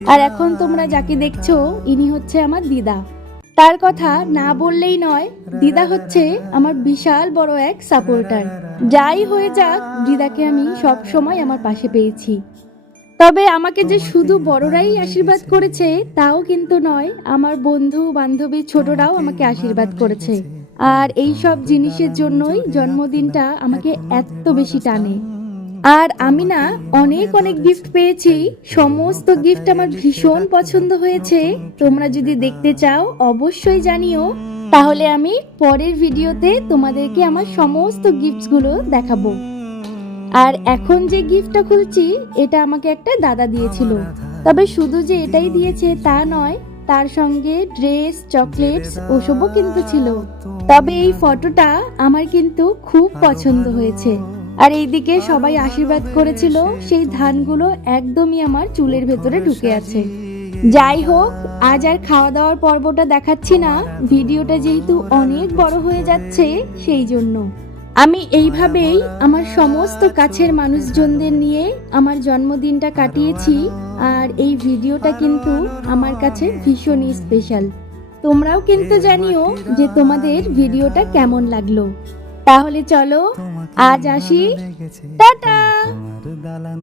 আর এখন তোমরা যাকে দেখছো ইনি হচ্ছে আমার দিদা। তার কথা না বললেই নয়, দিদা হচ্ছে আমার বিশাল বড় এক সাপোর্টার। যাই হয়ে যাক, দিদাকে আমি সব সময় আমার পাশে পেয়েছি। তবে আমাকে যে শুধু বড়রাই আশীর্বাদ করেছে তাও কিন্তু নয়, আমার বন্ধু বান্ধবী ছোটরাও আমাকে আশীর্বাদ করেছে। আর এই সব জিনিসের জন্যই জন্মদিনটা আমাকে এত বেশি টানে। আর আমি না অনেক অনেক গিফট পেয়েছি, সমস্ত গিফট আমার ভীষণ পছন্দ হয়েছে। তোমরা যদি দেখতে চাও অবশ্যই জানিও, তাহলে আমি পরের ভিডিওতে তোমাদেরকে আমার সমস্ত গিফটসগুলো দেখাবো। আর এখন যে গিফটটা খুলছি এটা আমাকে একটা দাদা দিয়েছিল। তবে শুধু যে এটাই দিয়েছে তা নয়, তার সঙ্গে ড্রেস, চকলেটস ওসবও কিন্তু ছিল। তবে এই ফটোটা আমার কিন্তু খুব পছন্দ হয়েছে। আর এইদিকে সবাই আশীর্বাদ করেছিল, সেই ধানগুলো একদমই আমার চুলের ভেতরে ঢুকে আছে। যাই হোক, আজ আর খাওয়া দাওয়ার পর্বটা দেখাচ্ছি না, ভিডিওটা যেহেতু অনেক বড় হয়ে যাচ্ছে সেই জন্য। আমি এইভাবেই আমার সমস্ত কাছের মানুষজনদের নিয়ে আমার জন্মদিনটা কাটিয়েছি। আর এই ভিডিওটা কিন্তু আমার কাছে ভীষণই স্পেশাল। তোমরাও কিন্তু জানিও যে তোমাদের ভিডিওটা কেমন লাগলো। তাহলে চলো আজ আসি, টাটা।